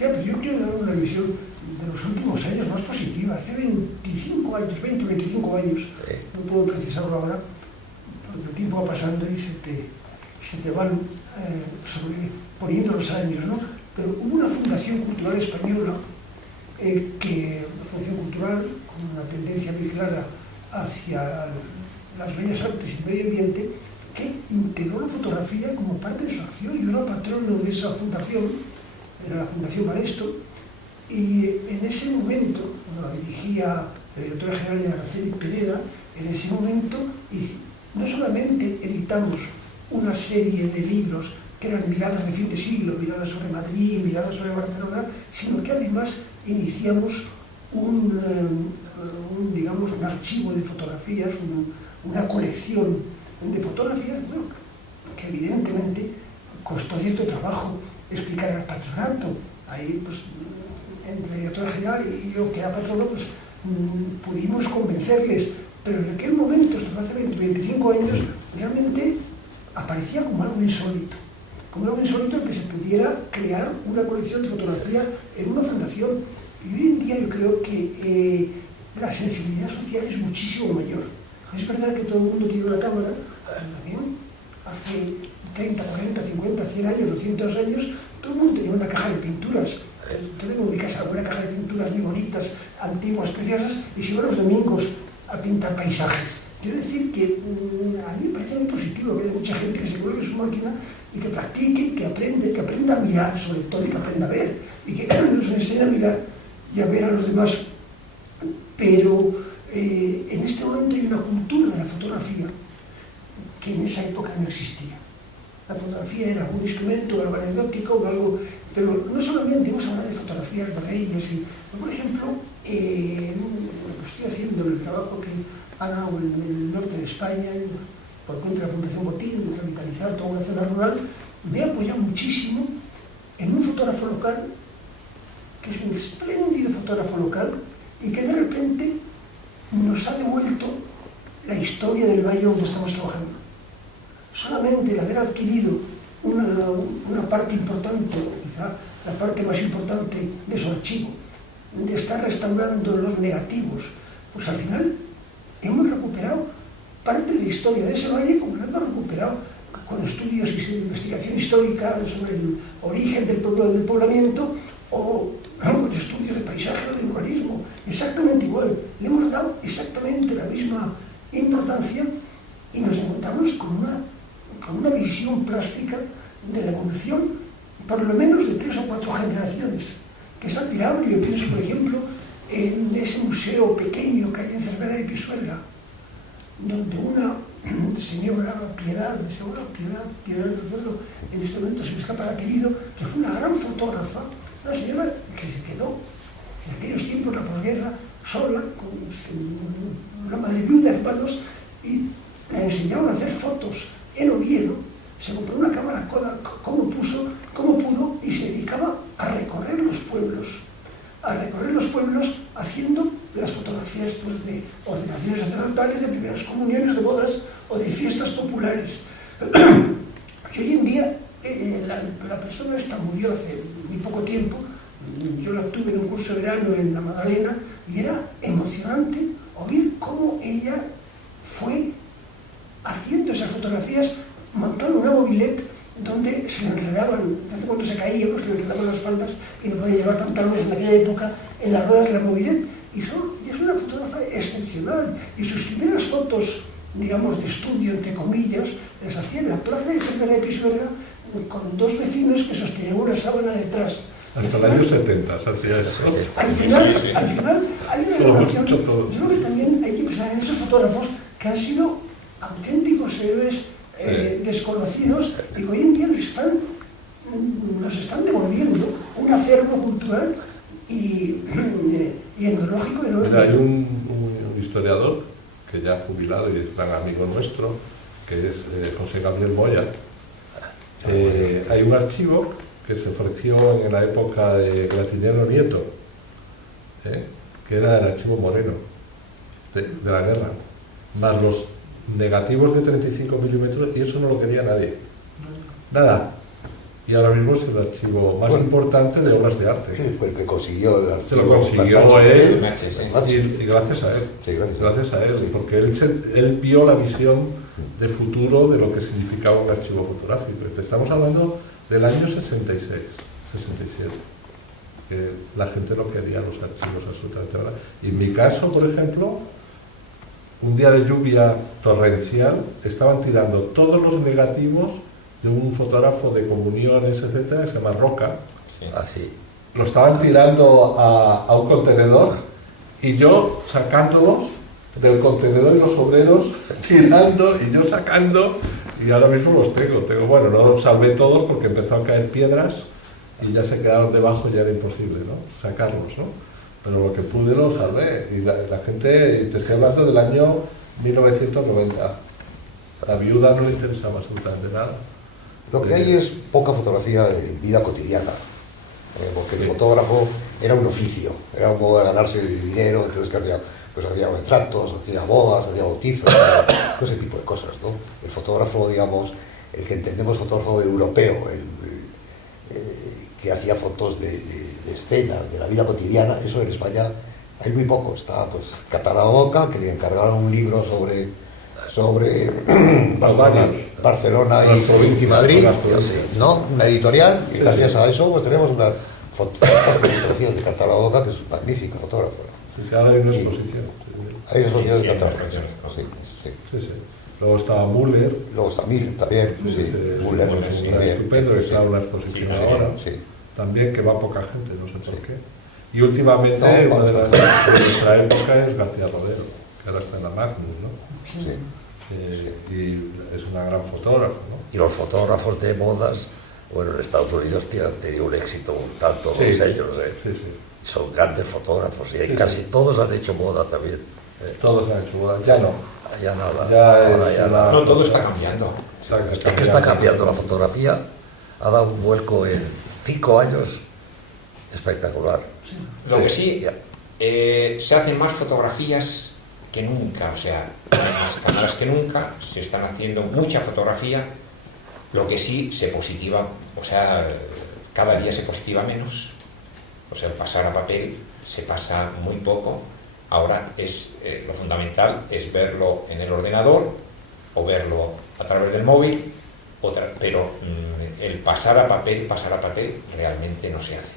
Ya, pero yo quiero dar una visión de los últimos años más positiva. Hace 25 años, 20, 25 años, no puedo precisarlo ahora, porque el tiempo va pasando y se te van sobreponiendo los años, ¿no? Pero hubo una fundación cultural española, una fundación cultural con una tendencia muy clara hacia las bellas artes y el medio ambiente, que integró la fotografía como parte de su acción. Yo era patrono de esa fundación, era la Fundación Banesto, y en ese momento, la dirigía la directora general de Araceli Pereda, en ese momento no solamente editamos una serie de libros que eran miradas de fin de siglo, miradas sobre Madrid, miradas sobre Barcelona, sino que además iniciamos un archivo de fotografías, una colección de fotografías, bueno, que evidentemente costó cierto trabajo explicar al patronato. Ahí, pues, entre la directora general y yo, que era patrono, pues pudimos convencerles, pero en aquel momento, esto fue hace 20, 25 años, realmente aparecía como algo insólito que se pudiera crear una colección de fotografía en una fundación. Y hoy en día yo creo que la sensibilidad social es muchísimo mayor. Es verdad que todo el mundo tiene una cámara, también hace 30, 40, 50, 100 años, 200 años, todo el mundo tenía una caja de pinturas. Yo tengo en mi casa una caja de pinturas muy bonitas, antiguas, preciosas, y si van los domingos a pintar paisajes. Quiero decir que a mí me parece muy positivo que haya mucha gente que se vuelve su máquina y que practique, y que aprenda a mirar, sobre todo, y que aprenda a ver, y que nos enseñe a mirar y a ver a los demás. Pero en este momento hay una cultura de la fotografía que en esa época no existía. La fotografía era un instrumento, algo anecdótico, algo, pero no solamente vamos a hablar de fotografías de reyes. Por ejemplo, estoy haciendo el trabajo que hago en el norte de España, por cuenta de la Fundación Botín, revitalizar toda una zona rural. Me he apoyado muchísimo en un fotógrafo local, que es un espléndido fotógrafo local, y que de repente nos ha devuelto la historia del valle donde estamos trabajando. Solamente el haber adquirido una parte importante, quizá la parte más importante de su archivo, de estar restaurando los negativos, pues al final hemos recuperado parte de la historia de ese valle, como lo hemos recuperado con estudios de investigación histórica sobre el origen del poblamiento, o con estudios de paisaje o de urbanismo, exactamente igual. Le hemos dado exactamente la misma importancia y nos encontramos con una visión plástica de la evolución, por lo menos de 3 o 4 generaciones, que es admirable. Yo pienso, por ejemplo, en ese museo pequeño que hay en Cervera de Pisuerga, donde una señora Piedad, recuerdo, en este momento se me escapa el apellido, que fue una gran fotógrafa, una señora que se quedó en aquellos tiempos, la posguerra, sola, con una madre viuda, hermanos, y le enseñaron a hacer fotos en Oviedo. Se compró una cámara Kodak, como pudo, y se dedicaba a recorrer los pueblos haciendo las fotografías, pues, de ordenaciones sacerdotales, de primeras comuniones, de bodas o de fiestas populares. Y hoy en día la persona esta murió hace muy poco tiempo. Yo la tuve en un curso de verano en la Magdalena y era emocionante oír cómo ella fue haciendo esas fotografías, montando una mobilette donde se le enredaban, hace cuando se caía, pues se le enredaban las faldas y no podía llevar pantalones en aquella época en las ruedas de la mobilette. Y es una fotógrafa excepcional. Y sus primeras fotos, digamos, de estudio, entre comillas, las hacía en la plaza de Cervera de Pisuerga con 2 vecinos que sostenían una sábana detrás. Hasta el año 70 se hacía eso. Al final hay una relación. Yo creo que también hay que pensar en esos fotógrafos que han sido auténticos héroes desconocidos y que hoy en día nos están devolviendo un acervo cultural y etnológico enorme. Mira, hay un historiador que ya ha jubilado y es gran amigo nuestro, que es José Gabriel Moya. Hay un archivo que se ofreció en la época de Gratiniano Nieto, que era el archivo Moreno de la guerra, más los negativos de 35 milímetros, y eso no lo quería nadie. Nada. y ahora mismo es el archivo más importante de obras de arte. Sí, fue el que consiguió el archivo. Se lo consiguió él sí. y gracias a él. Sí, gracias a él, porque él vio la visión de futuro de lo que significaba un archivo fotográfico. Estamos hablando del año 66, 67, que la gente no quería los archivos absolutamente verdad. Y en mi caso, por ejemplo, un día de lluvia torrencial, estaban tirando todos los negativos de un fotógrafo de comuniones, etcétera, que se llama Roca. Sí. Así. Lo estaban tirando a un contenedor y yo sacándolos del contenedor y los obreros tirando y yo sacando, y ahora mismo los tengo. Bueno, no los salvé todos porque empezó a caer piedras y ya se quedaron debajo, ya era imposible, ¿no?, sacarlos, ¿no? Pero lo que pude lo salvé. Y la gente, y te estoy hablando del año 1990. A la viuda no le interesaba absolutamente nada. Lo que hay es poca fotografía de vida cotidiana, porque el fotógrafo era un oficio, era un modo de ganarse dinero. Entonces, ¿qué hacía? Pues hacía retratos, hacía bodas, hacía bautizos, todo ese tipo de cosas, ¿no? El fotógrafo, digamos, el que entendemos fotógrafo europeo, que hacía fotos de escenas, de la vida cotidiana, eso en España hay muy poco. Está pues Cataladoca, que le encargaron un libro sobre Barcelona y provincia y Madrid, ¿no? Una editorial, y gracias a eso pues tenemos una fotografía de Cataladoca, que es magnífica fotógrafa. Sí, ahora hay una exposición. Hay una exposición de Cataladoca. Sí. Luego estaba Müller. Luego está Müller también. Müller es estupendo, que está en una exposición ahora. Sí. También, que va poca gente, no sé por qué. Y últimamente, una de las de nuestra época es García Rodero, que ahora está en la Magnus, ¿no? Sí. Y es una gran fotógrafa, ¿no? Y los fotógrafos de modas, bueno, en Estados Unidos han tenido un éxito un tanto, Sí. todos ellos, Sí. son grandes fotógrafos, y Sí, casi sí. todos han hecho moda también. Todos han hecho boda, ya no. Ya nada. Ya ahora es ya una- nada. No, todo está cambiando. Es que está cambiando la fotografía, ha dado un vuelco en 5 años espectacular. Lo que sí, Ya. se hacen más fotografías que nunca, o sea, hay más cámaras que nunca, se están haciendo mucha fotografía. Lo que sí se positiva, o sea, cada día se positiva menos, o sea, pasar a papel se pasa muy poco. Ahora es lo fundamental es verlo en el ordenador o verlo a través del móvil, pero el pasar a papel realmente no se hace.